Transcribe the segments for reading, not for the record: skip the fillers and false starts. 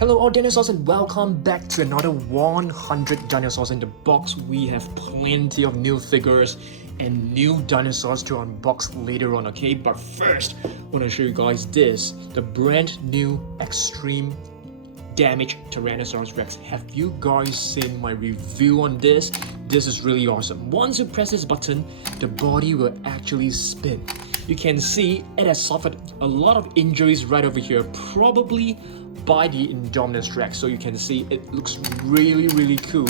Hello all dinosaurs and welcome back to another 100 dinosaurs in the box. We have plenty of new figures and new dinosaurs to unbox later on, okay? But first, I want to show you guys this, the brand new extreme damage Tyrannosaurus Rex. Have you guys seen my review on this? This is really awesome. Once you press this button, the body will actually spin. You can see it has suffered a lot of injuries right over here, probably by the Indominus Rex. So you can see it looks really cool.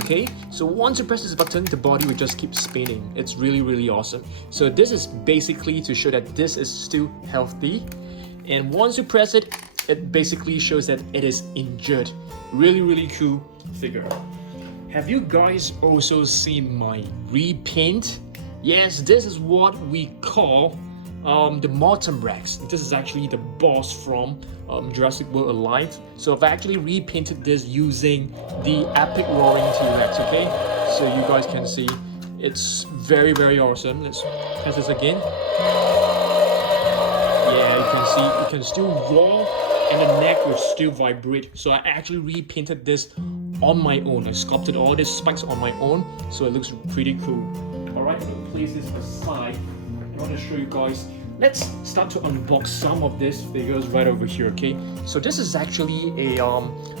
Okay, so once you press this button, the body will just keep spinning. It's really awesome. So this is basically to show that this is still healthy, and once you press it, it basically shows that it is injured. Really cool figure. Have you guys also seen my repaint? Yes, this is what we call the Molten Rex. This is actually the boss from Jurassic World Alive. So I've actually repainted this using the epic roaring T-Rex, okay? So you guys can see it's very awesome. Let's press this again. Yeah, you can see it can still roar and the neck will still vibrate. So I actually repainted this on my own. I sculpted all these spikes on my own, so it looks pretty cool. Alright, I'm gonna place this aside. I want to show you guys. Let's start to unbox some of these figures right over here, okay? So this is actually a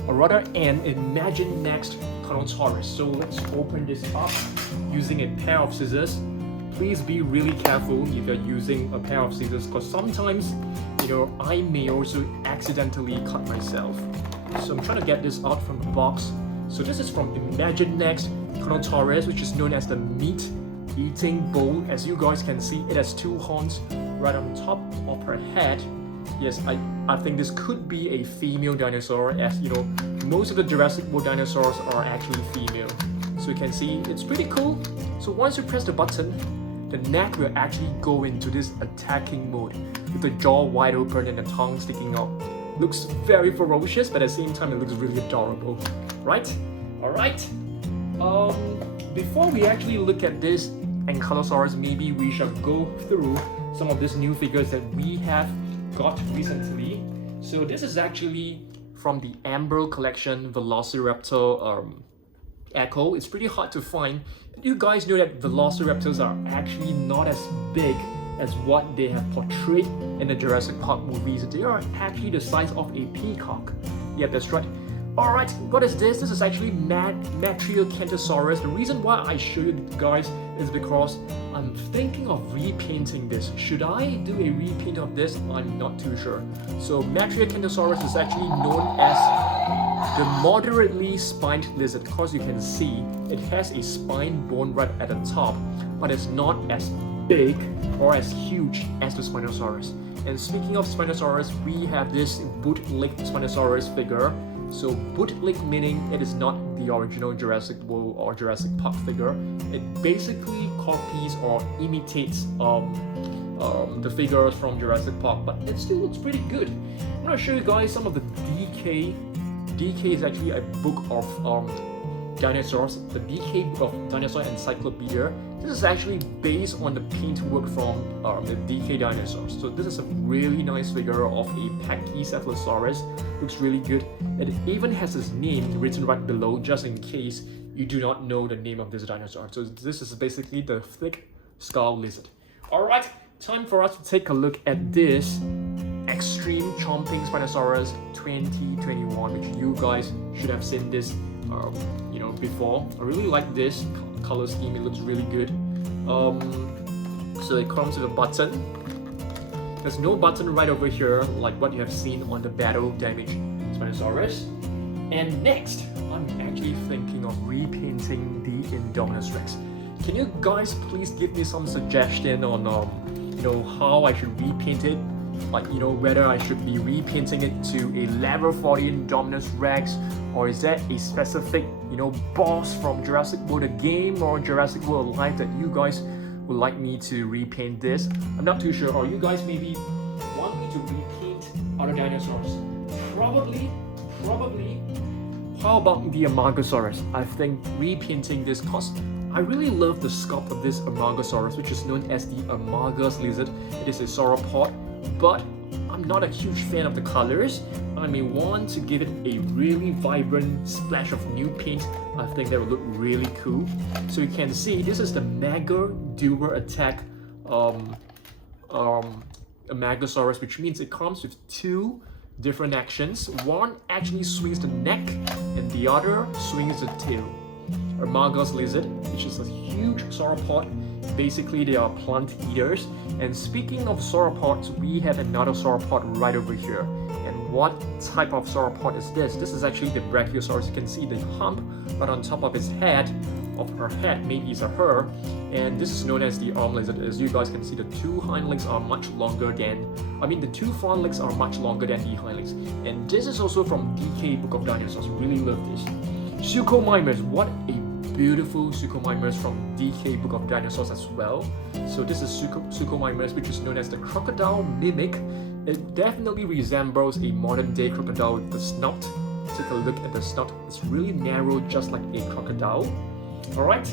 rather an Imaginext Cantosaurus. So let's open this up using a pair of scissors. Please be really careful if you're using a pair of scissors, because sometimes, you know, I may also accidentally cut myself. So I'm trying to get this out from the box. So this is from Imaginext Cantosaurus, which is known as the meat eating bowl. As you guys can see, it has two horns right on top of her head. Yes, I think this could be a female dinosaur, as you know, most of the Jurassic World dinosaurs are actually female. So you can see it's pretty cool. So once you press the button, the neck will actually go into this attacking mode with the jaw wide open and the tongue sticking out. Looks very ferocious, but at the same time it looks really adorable, right? Alright, before we actually look at this Ankylosaurus, maybe we shall go through some of these new figures that we have got recently. So this is actually from the Amber collection, Velociraptor Echo. It's pretty hard to find. You guys know that Velociraptors are actually not as big as what they have portrayed in the Jurassic Park movies. They are actually the size of a peacock. Yeah, that's right. Alright, what is this? This is actually Cantosaurus. The reason why I show you guys is because I'm thinking of repainting this. Should I do a repaint of this? I'm not too sure. So Cantosaurus is actually known as the moderately spined lizard, because you can see it has a spine bone right at the top, but it's not as big or as huge as the Spinosaurus. And speaking of Spinosaurus, we have this Bootleg Spinosaurus figure. So bootleg meaning it is not the original Jurassic World or Jurassic Park figure. It basically copies or imitates the figures from Jurassic Park, but it still looks pretty good. I'm gonna show you guys some of the DK. DK is actually a book of dinosaurs, the DK book of Dinosaur Encyclopedia. This is actually based on the paintwork from the DK dinosaurs. So this is a really nice figure of a Pachycephalosaurus. Looks really good. It even has his name written right below, just in case you do not know the name of this dinosaur. So this is basically the thick skull lizard. Alright, time for us to take a look at this Extreme Chomping Spinosaurus 2021, which you guys should have seen this you know, before. I really like this color scheme. It looks really good. So it comes with a button. There's no button right over here like what you have seen on the battle damage Spinosaurus. And next, I'm actually thinking of repainting the Indominus Rex. Can you guys please give me some suggestion on you know, how I should repaint it? Like, you know, whether I should be repainting it to a level 40 Indominus Rex, or is that a specific, you know, boss from Jurassic World the game or Jurassic World Alive that you guys would like me to repaint this? I'm not too sure. Or you guys maybe want me to repaint other dinosaurs? Probably. How about the Amargasaurus? I think repainting this, cause I really love the sculpt of this Amargasaurus, which is known as the Amargas lizard. It is a sauropod, but I'm not a huge fan of the colors. I may want to give it a really vibrant splash of new paint. I think that would look really cool. So you can see this is the Mega Dual Attack Amargasaurus, which means it comes with two different actions. One actually swings the neck and the other swings the tail. Amargasaurus lizard, which is a huge sauropod. Basically, they are plant eaters. And speaking of sauropods, we have another sauropod right over here. And what type of sauropod is this? This is actually the Brachiosaurus. You can see the hump right on top of its head, of her head, maybe it's a her. And this is known as the arm lizard. As you guys can see, the two hind legs are much longer than, the two front legs are much longer than the hind legs. And this is also from DK Book of Dinosaurs. Really love this. Suchomimus, what a beautiful Suchomimus from DK Book of Dinosaurs as well. So this is Suchomimus, which is known as the Crocodile Mimic. It definitely resembles a modern day crocodile with the snout. Take a look at the snout. It's really narrow, just like a crocodile. Alright,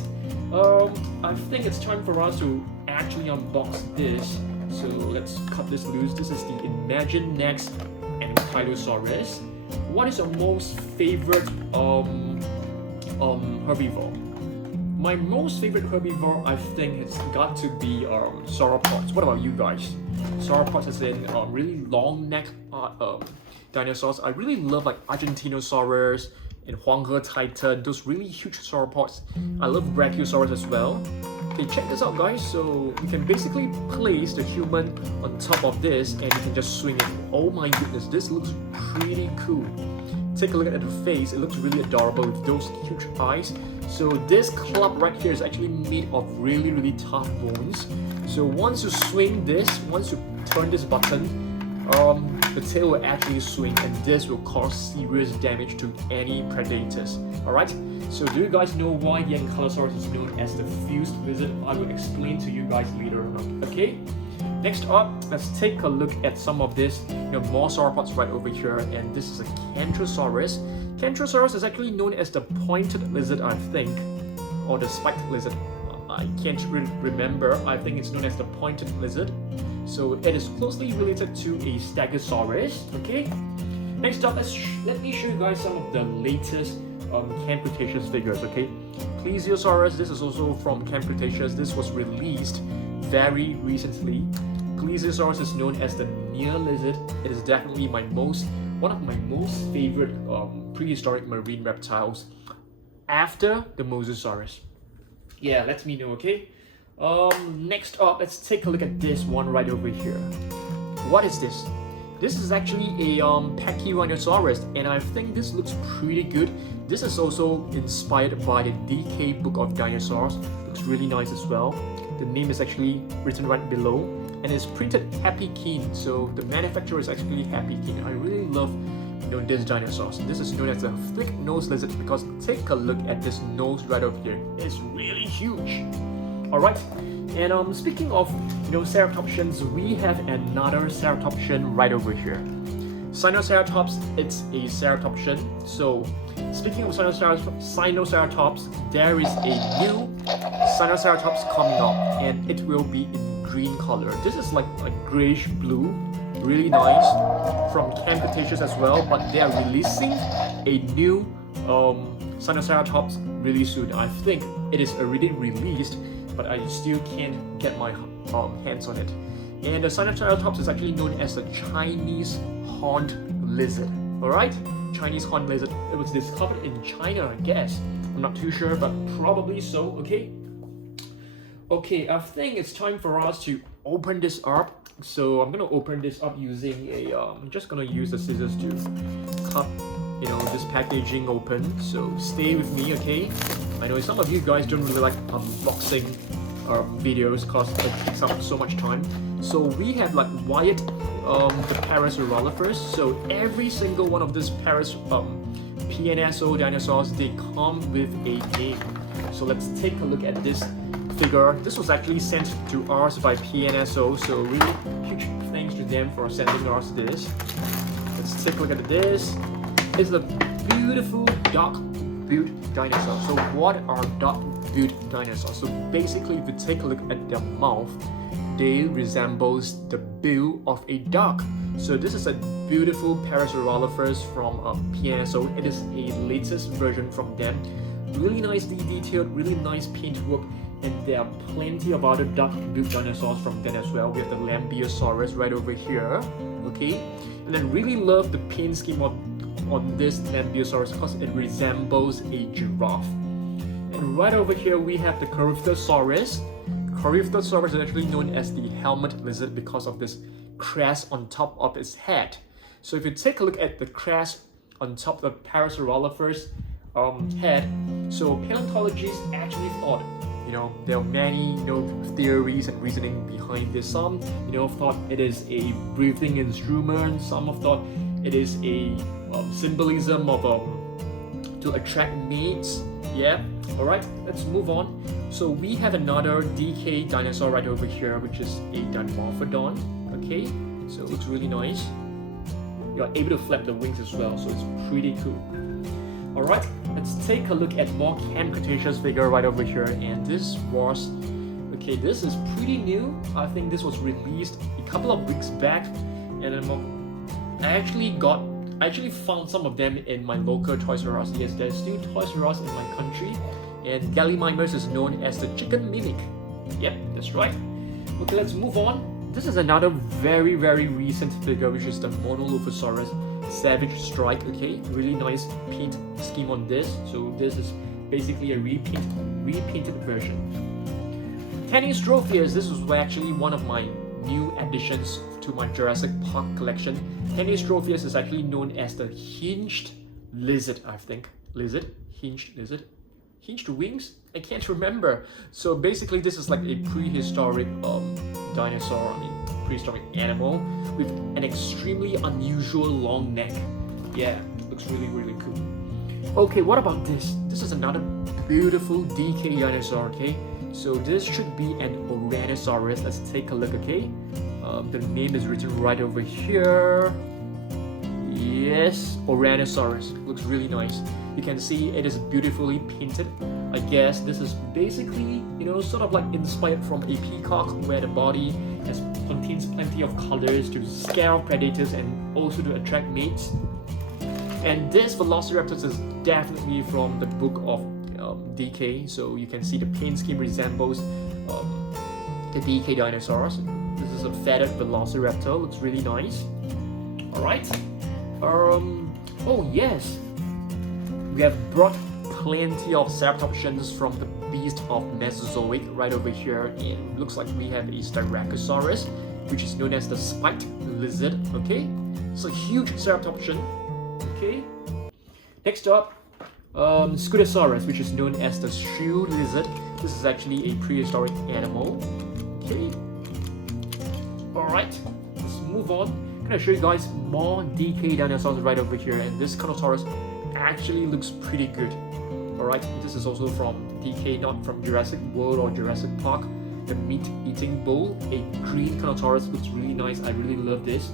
I think it's time for us to actually unbox this. So let's cut this loose. This is the Untitled and Tyrannosaurus. What is your most favorite herbivore? My most favorite herbivore, I think, has got to be sauropods. What about you guys? Sauropods is in really long neck dinosaurs. I really love like Argentinosaurus and Huanghe Titan, those really huge sauropods. I love Brachiosaurus as well. Okay, check this out guys. So you can basically place the human on top of this and you can just swing it. Oh my goodness, this looks pretty cool. Take a look at the face, it looks really adorable with those huge eyes. So this club right here is actually made of really, really tough bones. So once you swing this, once you turn this button, the tail will actually swing and this will cause serious damage to any predators. Alright, so do you guys know why the Ankylosaurus is known as the fused lizard? I will explain to you guys later on, okay? Next up, let's take a look at some of this, more sauropods right over here, and this is a Cantosaurus. Cantosaurus is actually known as the pointed lizard, I think, or the spiked lizard. I can't really remember. I think it's known as the pointed lizard. So it is closely related to a Stegosaurus. Okay. Next up, let me show you guys some of the latest Camp Cretaceous figures. Okay. Plesiosaurus. This is also from Camp Cretaceous. This was released very recently. Plesiosaurus is known as the near lizard. It is definitely one of my most favorite prehistoric marine reptiles after the Mosasaurus. Yeah, let me know, okay? Next up, let's take a look at this one right over here. What is this? This is actually a Pachyrhinosaurus, and I think this looks pretty good. This is also inspired by the DK Book of Dinosaurs. Looks really nice as well. The name is actually written right below, and it's printed Happy Keen. So the manufacturer is actually Happy Keen. I really love this dinosaurs. This is known as a thick nose lizard because take a look at this nose right over here. It's really huge. Alright, and speaking of ceratopsians, we have another ceratopsian right over here. Cyanoceratops, it's a ceratopsian. So speaking of Cyanoceratops, there is a new Cyanoceratops coming up and it will be in green color. This is like a grayish blue, really nice, from Camp Cretaceous as well, but they are releasing a new Cyanoceratops really soon. I think it is already released, but I still can't get my hands on it. And the Cyanoceratops is actually known as the Chinese horned lizard. Alright? Chinese horned lizard. It was discovered in China, I guess. I'm not too sure, but probably so, okay? Okay, I think it's time for us to open this up. So I'm gonna open this up using a, I'm just gonna use the scissors to cut, this packaging open. So stay with me, okay? I know some of you guys don't really like unboxing videos because it takes up so much time. So we have like wired the Parasaurolophus. So every single one of these PNSO dinosaurs, they come with a name. So let's take a look at this figure. This was actually sent to us by PNSO, so really huge thanks to them for sending us this. Let's take a look at this. It's a beautiful dark-built dinosaur. So what are dark-built dinosaurs? So basically, if you take a look at their mouth, they resembles the bill of a duck. So this is a beautiful Parasaurolophus from PNSO. It is a latest version from them. Really nicely detailed, really nice paintwork, and there are plenty of other duck-built dinosaurs from them as well. We have the Lambiosaurus right over here, okay? And I really love the paint scheme on this Lambiosaurus because it resembles a giraffe. And right over here we have the Cretaceous. Cretaceous is actually known as the helmet lizard because of this crest on top of its head. So if you take a look at the crest on top of the Parasaurolophus head, so paleontologists actually thought, there are many theories and reasoning behind this. Some thought it is a breathing instrument. Some have thought it is a symbolism of to attract mates. Yeah, all right, let's move on. So we have another DK dinosaur right over here, which is a Morphodon. Okay, so it looks really nice. You're able to flap the wings as well, so it's pretty cool. All right, let's take a look at more Camp Cretaceous figure right over here, and this is pretty new. I think this was released a couple of weeks back, and I actually found some of them in my local Toys R Us. Yes, there's still Toys R Us in my country, and Gallimimus is known as the chicken mimic. Yep, that's right. Okay, let's move on. This is another very, very recent figure, which is the Monolophosaurus Savage Strike. Okay, really nice paint scheme on this. So this is basically a repainted version. Cantosaurus, this was actually one of my new additions to my Jurassic Park collection. Cantosaurus is actually known as the hinged lizard, I think. Hinged wings? I can't remember. So basically this is like a prehistoric dinosaur, prehistoric animal with an extremely unusual long neck. Yeah, looks really, really cool. Okay, what about this? This is another beautiful DK dinosaur, okay? So this should be an Orenosaurus. Let's take a look, okay? The name is written right over here. Yes, Orenosaurus. Looks really nice. You can see it is beautifully painted. I guess this is basically, sort of like inspired from a peacock, where the body contains plenty of colors to scare off predators and also to attract mates. And this Velociraptors is definitely from the book of DK, so you can see the paint scheme resembles the DK dinosaurs. This is a feathered Velociraptor, looks really nice. Alright. Oh yes, we have brought plenty of ceratopsians from the beast of Mesozoic right over here, and it looks like we have a Styracosaurus, which is known as the spiked lizard. Okay, it's a huge ceratopsian. Okay, next up, Scudosaurus, which is known as the shoe lizard. This is actually a prehistoric animal. Okay, alright, let's move on. I'm gonna show you guys more DK dinosaurs right over here, and this Cantosaurus actually looks pretty good. Alright, this is also from DK, not from Jurassic World or Jurassic Park. The meat-eating bull, a green Cantosaurus, looks really nice. I really love this.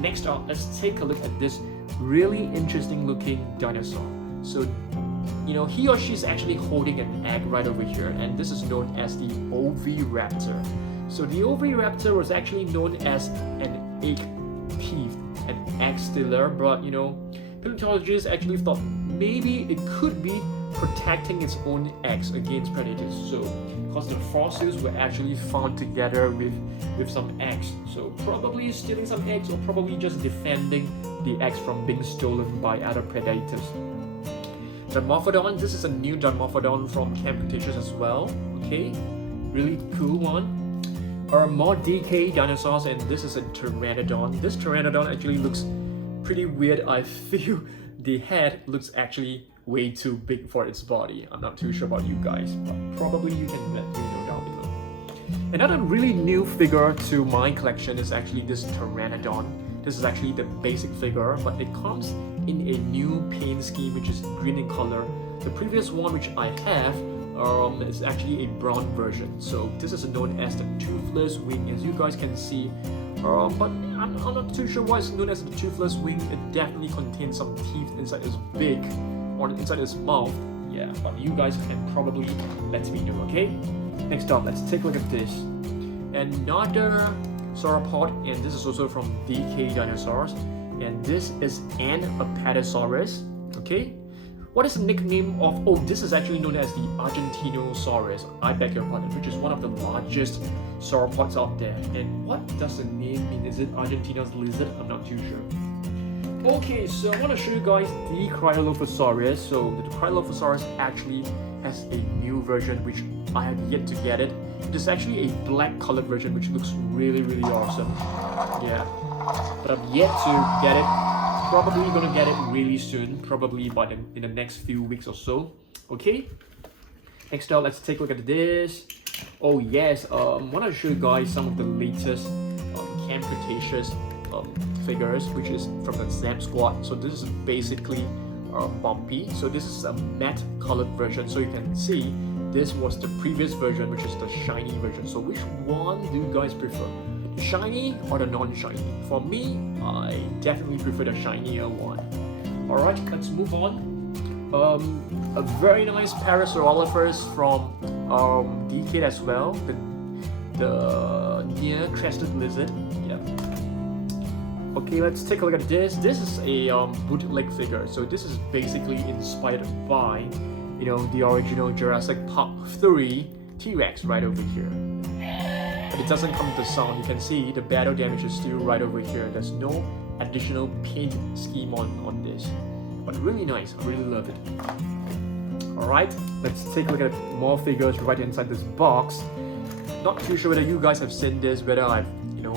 Next up, let's take a look at this really interesting looking dinosaur. So, he or she is actually holding an egg right over here, and this is known as the Ovary Raptor. So the Ovary Raptor was actually known as an egg thief, an egg stealer, but paleontologists actually thought maybe it could be protecting its own eggs against predators. So, because the fossils were actually found together with some eggs, so probably stealing some eggs, or probably just defending the eggs from being stolen by other predators. The Morphodon, this is a new Morphodon from Camp Cretaceous as well. Okay, really cool one. More DK dinosaurs, and this is a Pteranodon. This Pteranodon actually looks pretty weird. I feel the head looks actually way too big for its body. I'm not too sure about you guys, but probably you can let me know down below. Another really new figure to my collection is actually this Pteranodon. This is actually the basic figure, but it comes in a new paint scheme which is green in color. The previous one which I have is actually a brown version. So this is known as the toothless wing, as you guys can see. But I'm not too sure why it's known as the toothless wing. It definitely contains some teeth inside its beak or inside its mouth. Yeah, but you guys can probably let me know, okay? Next up, let's take a look at this. another sauropod, and this is also from DK Dinosaurs, and this is an Apatosaurus. Okay, what is the nickname of? Oh, this is actually known as the Argentinosaurus. I beg your pardon, which is one of the largest sauropods out there. And what does the name mean? Is it Argentina's lizard? I'm not too sure. Okay, so I want to show you guys the Cryolophosaurus. So the Cryolophosaurus actually has a new version, which I have yet to get it. It is actually a black colored version, which looks really, really awesome. Yeah, but I've yet to get it. Probably gonna get it really soon, probably in the next few weeks or so. Okay, next up, let's take a look at this. Oh yes, I want to show you guys some of the latest Camp Cretaceous figures, which is from the Zam Squad. So this is basically bumpy. So this is a matte colored version. So you can see this was the previous version, which is the shiny version. So which one do you guys prefer? The shiny or the non-shiny? For me, I definitely prefer the shinier one. Alright, let's move on. A very nice Parasaurolophus from DK as well. The near crested lizard. Yeah. Okay, let's take a look at this. This is a bootleg figure. So this is basically inspired by, you know, the original Jurassic Park 3 T-Rex right over here. But it doesn't come with the sound. You can see the battle damage is still right over here. There's no additional paint scheme on this. But really nice. I really love it. Alright, let's take a look at more figures right inside this box. Not too sure whether you guys have seen this, whether I've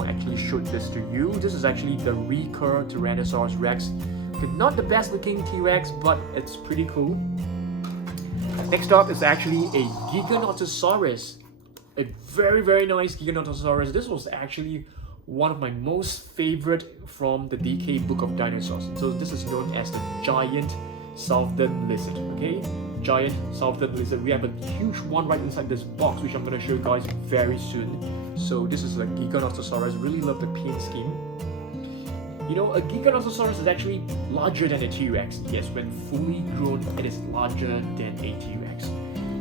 actually showed this to you. This is actually the recur Tyrannosaurus Rex. Okay, not the best looking T-Rex, but it's pretty cool. Next up is actually a Giganotosaurus. A very, very nice Giganotosaurus. This was actually one of my most favorite from the DK Book of Dinosaurs. So this is known as the giant southern lizard. Okay, giant southern lizard. We have a huge one right inside this box, which I'm going to show you guys very soon. So this is a Giganotosaurus. Really love the paint scheme. You know, a Giganotosaurus is actually larger than a T-Rex. Yes, when fully grown, it is larger than a T-Rex.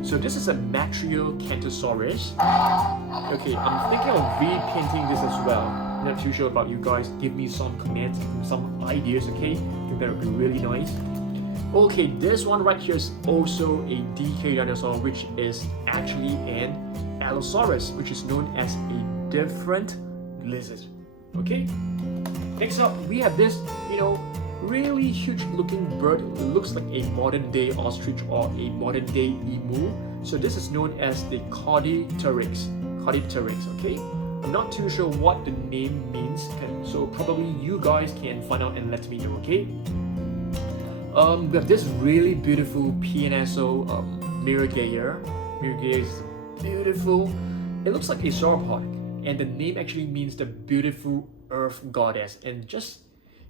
So this is a Cantosaurus. Okay, I'm thinking of repainting this as well. I'm not too sure about you guys. Give me some comments, some ideas, okay? I think that would be really nice. Okay, this one right here is also a DK dinosaur, which is actually an Allosaurus, which is known as a different lizard. Okay? Next up, we have this, really huge looking bird. It looks like a modern day ostrich or a modern day emu. So this is known as the Caudipteryx, okay? I'm not too sure what the name means, so probably you guys can find out and let me know, okay? We have this really beautiful PNSO Miragayer. Miragayer is beautiful. It looks like a sauropod, and the name actually means the beautiful earth goddess. And just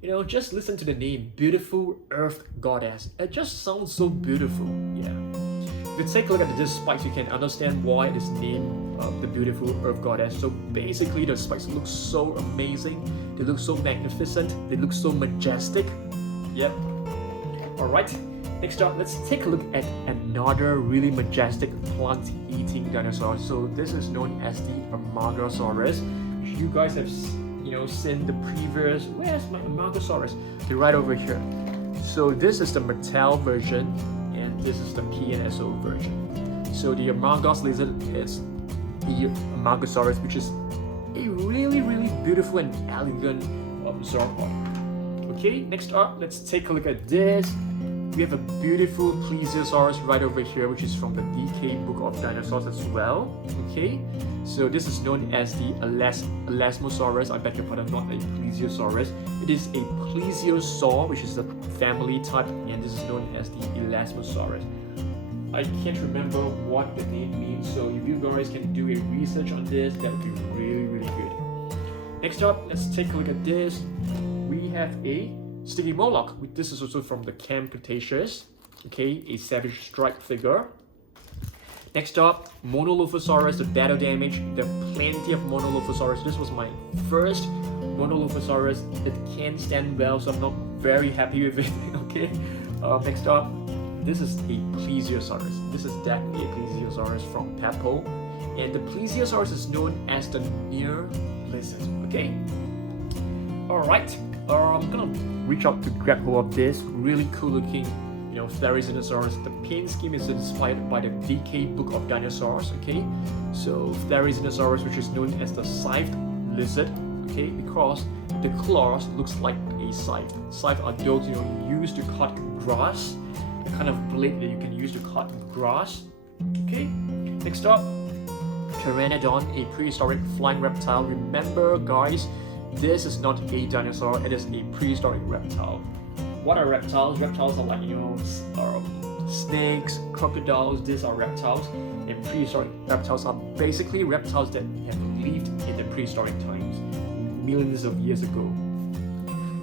listen to the name, beautiful earth goddess. It just sounds so beautiful. Yeah. If you take a look at this spikes, you can understand why it is named the beautiful earth goddess. So basically, the spikes look so amazing. They look so magnificent. They look so majestic. Yep. Alright, next up, let's take a look at another really majestic plant-eating dinosaur. So this is known as the Amargasaurus. You guys have, seen the previous. Where's my Amargasaurus? Okay, right over here. So this is the Mattel version, and this is the PNSO version. So the Amargas lizard is the Amargasaurus, which is a really, really beautiful and elegant sauropod. Okay, next up, let's take a look at this. We have a beautiful Plesiosaurus right over here, which is from the DK Book of Dinosaurs as well. Okay, so this is known as the Elasmosaurus. I beg your pardon, not a Plesiosaurus. It is a Plesiosaur, which is the family type, and this is known as the Elasmosaurus. I can't remember what the name means, so if you guys can do a research on this, that would be really, really good. Next up, let's take a look at this. We have a Sticky Moloch. This is also from the Camp Cretaceous. Okay, a savage stripe figure. Next up, Monolophosaurus, the battle damage. There are plenty of Monolophosaurus. This was my first Monolophosaurus. It can't stand well, so I'm not very happy with it. Okay. Next up, this is a Plesiosaurus. This is definitely a Plesiosaurus from Papo. And the Plesiosaurus is known as the near lizard. Okay. All right. I'm gonna reach out to grab hold of this really cool looking, Therizinosaurus. The paint scheme is inspired by the DK Book of Dinosaurs. Okay. So Therizinosaurus, which is known as the scythed lizard. Okay, because the claws looks like a scythe. Scythe are those used to cut grass, the kind of blade that you can use to cut grass. Okay, next up, Pteranodon, a prehistoric flying reptile. Remember, guys, this is not a dinosaur; it is a prehistoric reptile. What are reptiles? Reptiles are like snakes, crocodiles. These are reptiles, and prehistoric reptiles are basically reptiles that have lived in the prehistoric times, millions of years ago.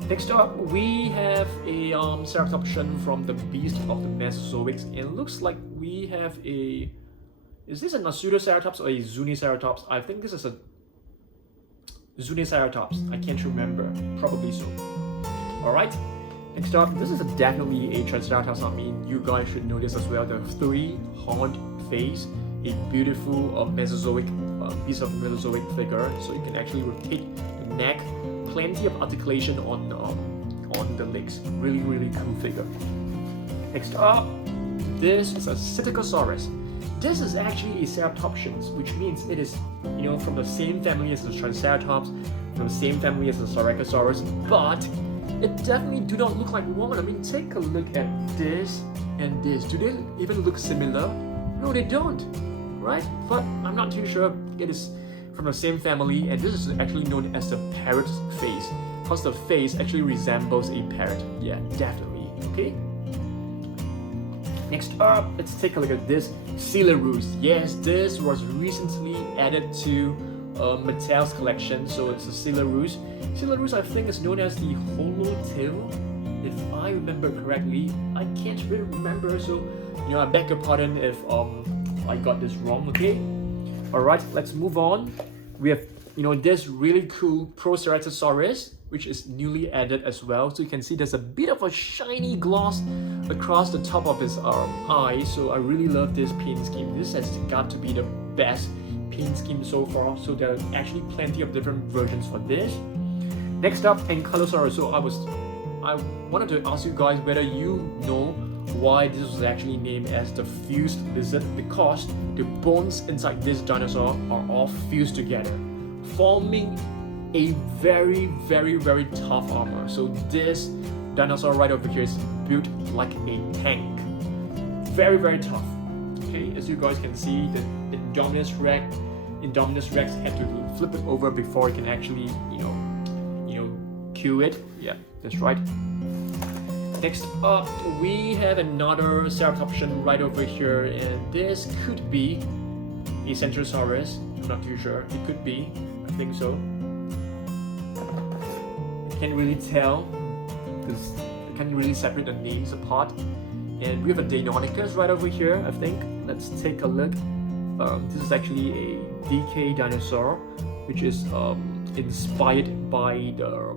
Next up, we have a ceratopsian from the beast of the Mesozoics, and it looks like we have a... Is this a Scudosaurus or a Zuniceratops? I think this is a Zuniceratops. I can't remember. Probably so. Alright. Next up, this is definitely a Triceratops. I mean, you guys should know this as well. The three-horned face, a beautiful Mesozoic piece of Mesozoic figure. So you can actually rotate the neck. Plenty of articulation on the legs. Really, really cool figure. Next up, this is a Styracosaurus. This is actually a ceratopsian, which means it is, from the same family as the Triceratops, from the same family as the Styracosaurus, but it definitely do not look like one. I mean, take a look at this and this. Do they even look similar? No, they don't, right? But I'm not too sure. It is from the same family, and this is actually known as the parrot's face, because the face actually resembles a parrot. Yeah, definitely. Okay. Next up, let's take a look at this Coelurus. Yes, this was recently added to Mattel's collection, so it's a Coelurus. Coelurus, I think, is known as the Holotail, if I remember correctly. I can't really remember, so I beg your pardon if I got this wrong. Okay. All right, let's move on. We have this really cool Parasaurolophus, which is newly added as well. So you can see there's a bit of a shiny gloss across the top of his eye. So I really love this paint scheme. This has got to be the best paint scheme so far. So there are actually plenty of different versions for this. Next up, Ankylosaurus. So I wanted to ask you guys whether you know why this was actually named as the fused lizard, because the bones inside this dinosaur are all fused together, forming a very, very, very tough armor. So this dinosaur right over here is built like a tank. Very, very tough. Okay, as you guys can see, the Indominus Rex had to flip it over before it can actually, kill it. Yeah, that's right. Next up, we have another ceratopsian right over here, and this could be a Cantosaurus. I'm not too sure. It could be. I think so. I can't really tell because I can't really separate the names apart. And we have a Deinonychus right over here, I think. Let's take a look. This is actually a DK dinosaur, which is inspired by the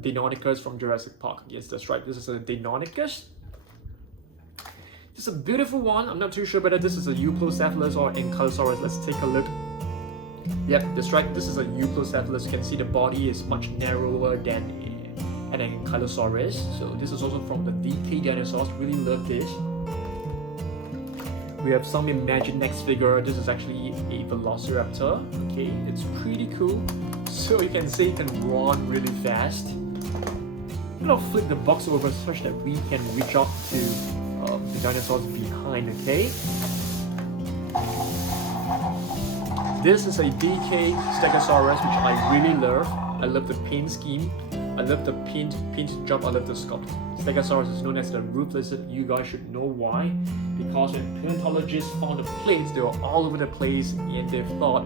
Deinonychus from Jurassic Park. Yes, that's right. This is a Deinonychus. This is a beautiful one. I'm not too sure whether this is a Euplocephalus or Ankylosaurus. Let's take a look. Yep, that's right. This is a Euplocephalus. You can see the body is much narrower than an Ankylosaurus. So this is also from the DK dinosaurs. Really love this. We have some Imaginext figure. This is actually a Velociraptor. Okay, it's pretty cool. So you can see it can run really fast. I'm gonna flip the box over such that we can reach out to the dinosaurs behind. Okay. This is a DK Stegosaurus, which I really love. I love the paint scheme. I love the paint job. I love the sculpt. Stegosaurus is known as the roof lizard. You guys should know why. Because when paleontologists found the plates, they were all over the place, and they thought,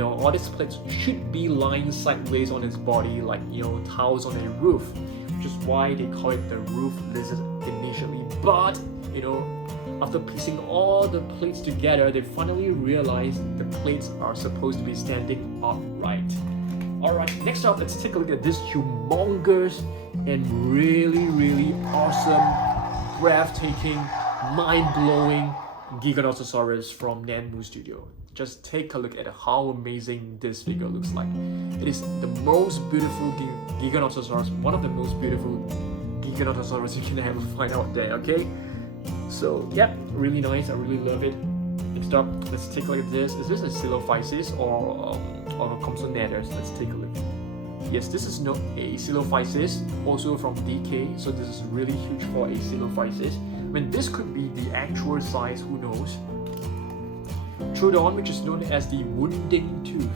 all these plates should be lying sideways on its body, like tiles on a roof, which is why they call it the roof lizard initially. But after piecing all the plates together, they finally realized the plates are supposed to be standing upright. Alright, next up, let's take a look at this humongous and really, really awesome, breathtaking, mind-blowing Giganotosaurus from Nanmu Studio. just take a look at how amazing this figure looks like. It is the most beautiful Giganotosaurus, one of the most beautiful Giganotosaurus you can ever find out there, okay? So, yeah, really nice. I really love it. Next up, let's take a look at this. Is this a Coelophysis or a Compsognathus? Let's take a look. Yes, this is not a Coelophysis, also from DK, so this is really huge for a Coelophysis. I mean, this could be the actual size, who knows? Pteranodon, which is known as the wounding tooth,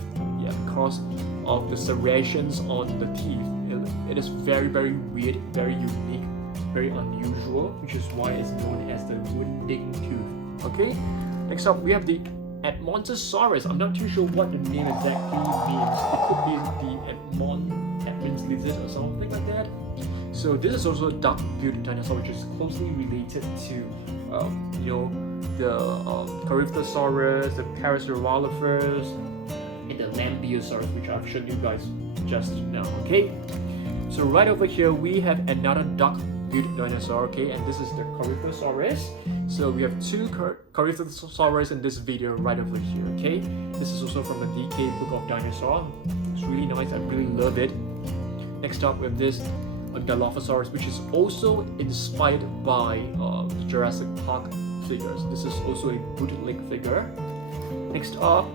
yeah, because of the serrations on the teeth. It is very, very weird, very unique, very unusual, which is why it's known as the wounding tooth. Okay, next up we have the Edmontosaurus. I'm not too sure what the name exactly means. It could be the Edmund's lizard or something like that. So this is also a duck-billed dinosaur, which is closely related to, you know, the Carnivores, the Parasaurolophus, and the Lambiosaurus, which I've shown you guys just now. Okay, so right over here we have another duck-billed dinosaur. Okay, and this is the Carnivores. So we have two Carnivores in this video right over here. Okay, this is also from the DK Book of Dinosaur. It's really nice. I really love it. Next up we have this Monolophosaurus, which is also inspired by the Jurassic Park figures. This is also a bootleg figure. Next up,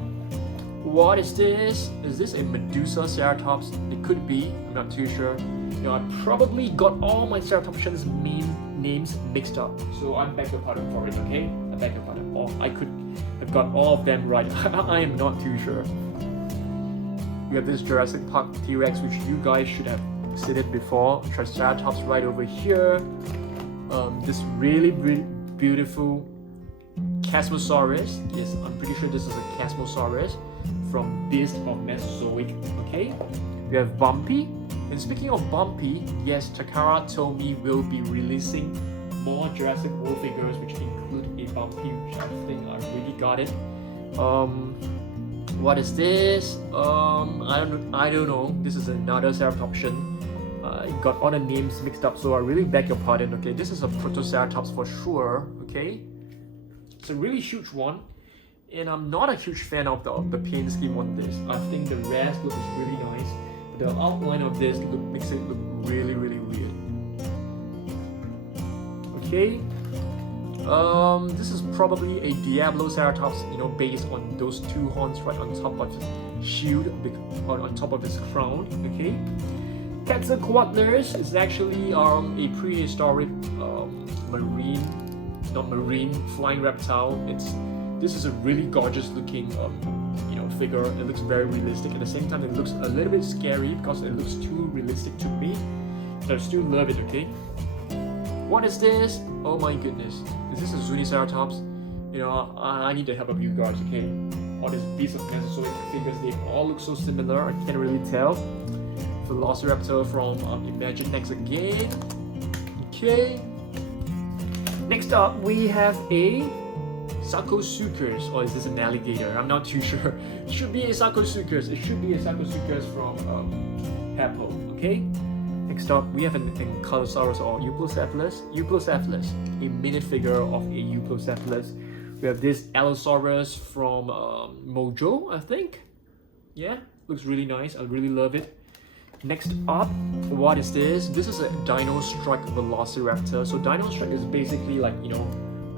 what is this? Is this a Medusaceratops? It could be. I'm not too sure. You know, I probably got all my Ceratopsians names mixed up, so I beg your pardon for it. Okay, I beg your pardon. I've got all of them right. I am not too sure. We have this Jurassic Park T-Rex, which you guys should have seen it before. Triceratops right over here. This really beautiful Cantosaurus. Yes, I'm pretty sure this is a Cantosaurus from Beast of Mesozoic. Okay, we have Bumpy. And speaking of Bumpy, yes, Takara told me we'll be releasing more Jurassic World figures, which include a Bumpy, which I think I really got it. What is this? I don't know. This is another Ceratopsian. It got all the names mixed up, so I really beg your pardon. Okay, this is a Protoceratops for sure. Okay, it's a really huge one, and I'm not a huge fan of the paint scheme on this. I think the rest look is really nice. The outline of this makes it look really weird. Okay, this is probably a Diabloceratops, you know, based on those two horns right on top of his shield, on top of his crown. Okay, Quetzalcoatlus is actually a prehistoric flying reptile. This is a really gorgeous looking you know, figure. It looks very realistic. At the same time, it looks a little bit scary because it looks too realistic to me. But I still love it. Okay. What is this? Oh my goodness. Is this a Zuniceratops? You know, I need the help of you guys. Okay. All these Beasts of Mesozoic figures, they all look so similar. I can't really tell. Velociraptor from Imaginext again. Okay. Next up, we have a Sarcosuchus, or is this an alligator? I'm not too sure. It should be a Sarcosuchus. It should be a Sarcosuchus from Hapo. Okay. Next up, we have an Ankylosaurus or Euplocephalus. Euplocephalus, a minifigure of a Euplocephalus. We have this Allosaurus from Mojo, I think. Yeah, looks really nice. I really love it. Next up, what is this? This is a Dino Strike Velociraptor. So Dino Strike is basically like, you know,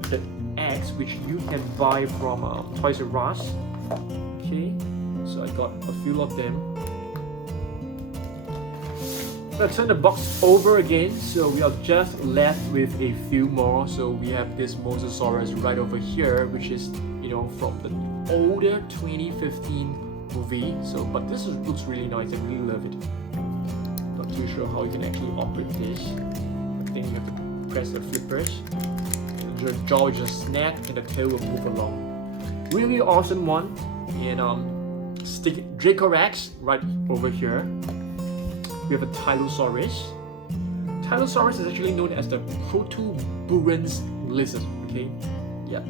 the eggs which you can buy from Toys R Us. Okay, so I got a few of them. Let's turn the box over again. So we are just left with a few more. So we have this Mosasaurus right over here, which is, you know, from the older 2015 movie. So, but this looks really nice. I really love it. Not too sure how you can actually operate this. I think you have to press the flippers. The jaw will just snap and the tail will move along. Really awesome one. And stick Dracorax right over here. We have a Tylosaurus. Tylosaurus is actually known as the Protuberance lizard. Okay, yeah.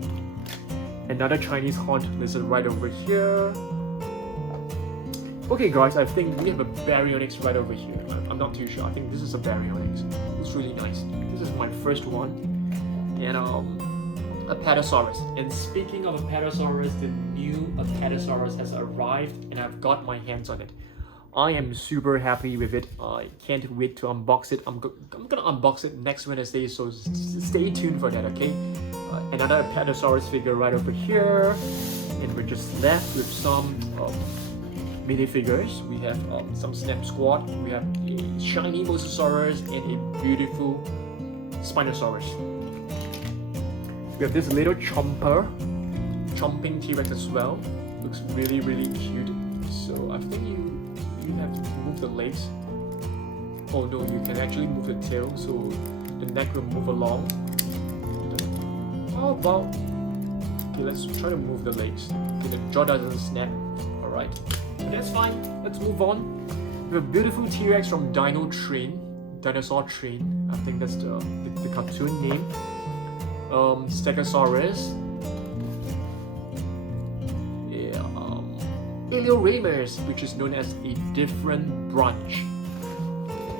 Another Chinese horned lizard right over here. Okay, guys, I think we have a Baryonyx right over here. I'm not too sure. I think this is a Baryonyx. It's really nice. This is my first one. And Apatosaurus. And speaking of Apatosaurus, the new Apatosaurus has arrived and I've got my hands on it. I am super happy with it. I can't wait to unbox it. I'm gonna unbox it next Wednesday, so stay tuned for that, okay? Another Apatosaurus figure right over here. And we're just left with some minifigures. We have some Snap Squad. We have a shiny Mosasaurus and a beautiful Spinosaurus. We have this little Chomping T-Rex as well. Looks really, really cute. So I think you have to move the legs. Oh no, you can actually move the tail, so the neck will move along. How about, okay, let's try to move the legs. Okay, the jaw doesn't snap. Alright, but that's fine. Let's move on. We have a beautiful T-Rex from Dinosaur Train. I think that's the cartoon name. Styracosaurus. Omangosaurus, which is known as a different branch.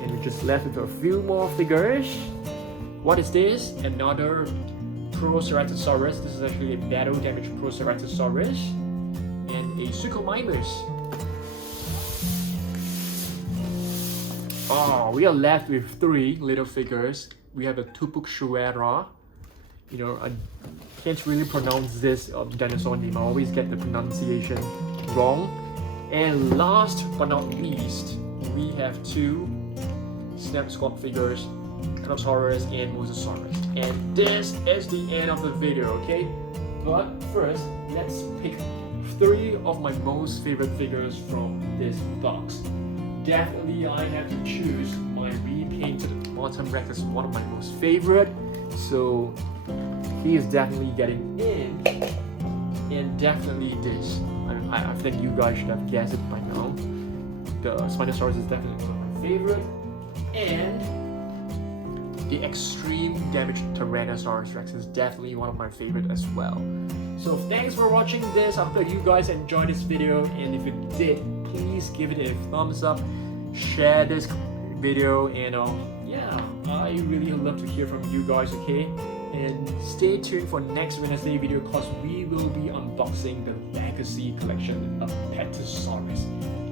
And we're just left with a few more figures. What is this? Another Parasaurolophus. This is actually a battle damaged Parasaurolophus. And a Scudosaurus. Oh, we are left with 3 little figures. We have a Tupuxuera. You know, I can't really pronounce this dinosaur name. I always get the pronunciation wrong. And last but not least, we have 2 Snap Squad figures, Cantosaurus and Mosasaurus. And this is the end of the video, okay? But first, let's pick 3 of my most favorite figures from this box. Definitely, I have to choose my repainted Molten Rex as one of my most favorite. So he is definitely getting in, and definitely this. I think you guys should have guessed it by now. The Spinosaurus is definitely one of my favorite, and the extreme damaged Tyrannosaurus Rex is definitely one of my favorite as well. So thanks for watching this. I hope you guys enjoyed this video, and if you did, please give it a thumbs up, share this video, and yeah, I really love to hear from you guys, okay? And stay tuned for next Wednesday video because we will be unboxing the Legacy collection of Apatosaurus.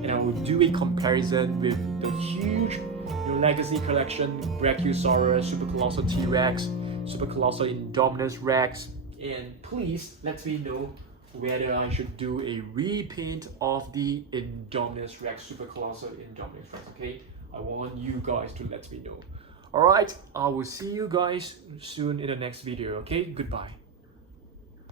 And I will do a comparison with the huge Legacy collection, Brachiosaurus, Super Colossal T-Rex, Super Colossal Indominus Rex. And please let me know whether I should do a repaint of the Indominus Rex, Super Colossal Indominus Rex, okay? I want you guys to let me know. Alright, I will see you guys soon in the next video, okay? Goodbye.